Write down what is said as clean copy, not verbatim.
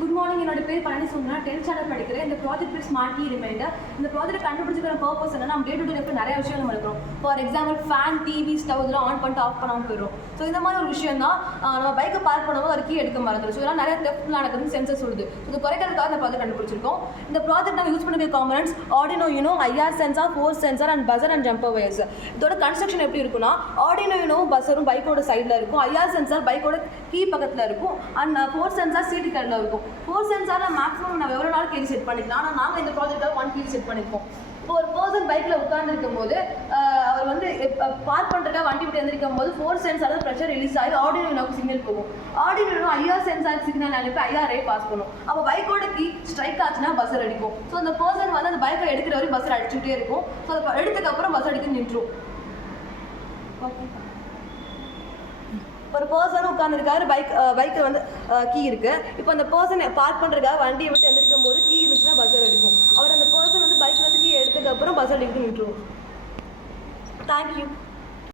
Good morning, என்னோட பேர் பழனிசுந்தரா. 10th standard படிக்கிறேன். இந்த ப்ராஜெக்ட் பேர் ஸ்மார்ட் கீ ரிமைண்டர். இந்த ப்ராஜெக்ட் கண்டுபிடிச்சிக்கிற பர்பஸ் என்னன்னா, நம்ம டே டு டே லைஃப்ல நிறைய விஷயம் நம்ம இருக்கிறோம். For example fan, TV, stove இதெல்லாம் ஆன் பண்ணிட்டு ஆஃப் பண்ணாமல் போயிடும். ஸோ இந்த மாதிரி ஒரு விஷயம் தான். நம்ம பைக்கை பார்க் பண்ணும்போது ஒரு கீ எடுக்க மறந்துடும். ஸோ இதெல்லாம் நிறைய தெஃப்ட் நடக்குதுன்னு சென்சர் சொல்லுது. ஸோ இது குறைக்கிறதுக்காக இந்த ப்ராஜெக்ட் கண்டுபிடிச்சிருக்கோம். இந்த ப்ராஜெக்ட் நம்ம யூஸ் பண்ணிக்கிற components Arduino you know, IR sensor, force sensor and buzzer and jumper wires. இதோட கன்ஸ்ட்ரக்ஷன் எப்படி இருக்குன்னா, ஆர்டினோ யூனோவும் பஸரும் பைக்கோட சைடில் இருக்கும், ஐஆர் சென்சார் பைக்கோட கீ பக்கத்தில் இருக்கும், அண்ட் ஃபோர்ஸ் சென்சார் சீட்டு கடையில் இருக்கும். ஃபோர்ஸ் சென்சாரில் மேக்ஸிமம் நம்ம எவ்வளோ நாள் கீ செட் பண்ணிக்கலாம். ஆனால் நாங்கள் இந்த ப்ராஜெக்டாக 1 கீ செட் பண்ணியிருக்கோம். இப்போ ஒரு பர்சன் பைக்கில் உட்காந்துருக்கும் போது அவர் வந்து பார்க் பண்ணுறதுக்காக வண்டி விட்டு எழுந்திருக்கும் போது ஃபோர்ஸ் சென்சார் ப்ரெஷர் ரிலீஸ் ஆகி ஆர்டினோ யூனோக்கு சிக்னல் போகும். Arduino you know IR sensor signal அனுப்பி ஐஆர்ஐ பாஸ் பண்ணும். அப்போ பைக்கோட கீ ஸ்ட்ரைக் ஆச்சுன்னா பஸ்ஸர் அடிக்கும். ஸோ அந்த பர்சன் வந்து அந்த பைக்கை எடுக்கிற வரைக்கும் பஸ்ஸர் அடிச்சுட்டே இருக்கும். ஸோ அதை எடுத்ததுக்கப்புறம் பஸ் அடிக்க நின்றுடும். ஒரு பர்சன் உட்காந்துருக்காரு, பைக்கில் வந்து கீ இருக்குது. இப்போ அந்த பர்சன் பார்க் பண்ணுறதுக்காக வண்டியை விட்டு எந்திரிக்கும் போது கீ இருந்துச்சுன்னா பஸ்ஸர் அடிக்கும். அவர் அந்த பர்சன் வந்து பைக்கில் வந்து கீ எடுத்ததுக்கப்புறம் பஸ்ஸர் அடிக்க நின்றுடும். தேங்க்யூ.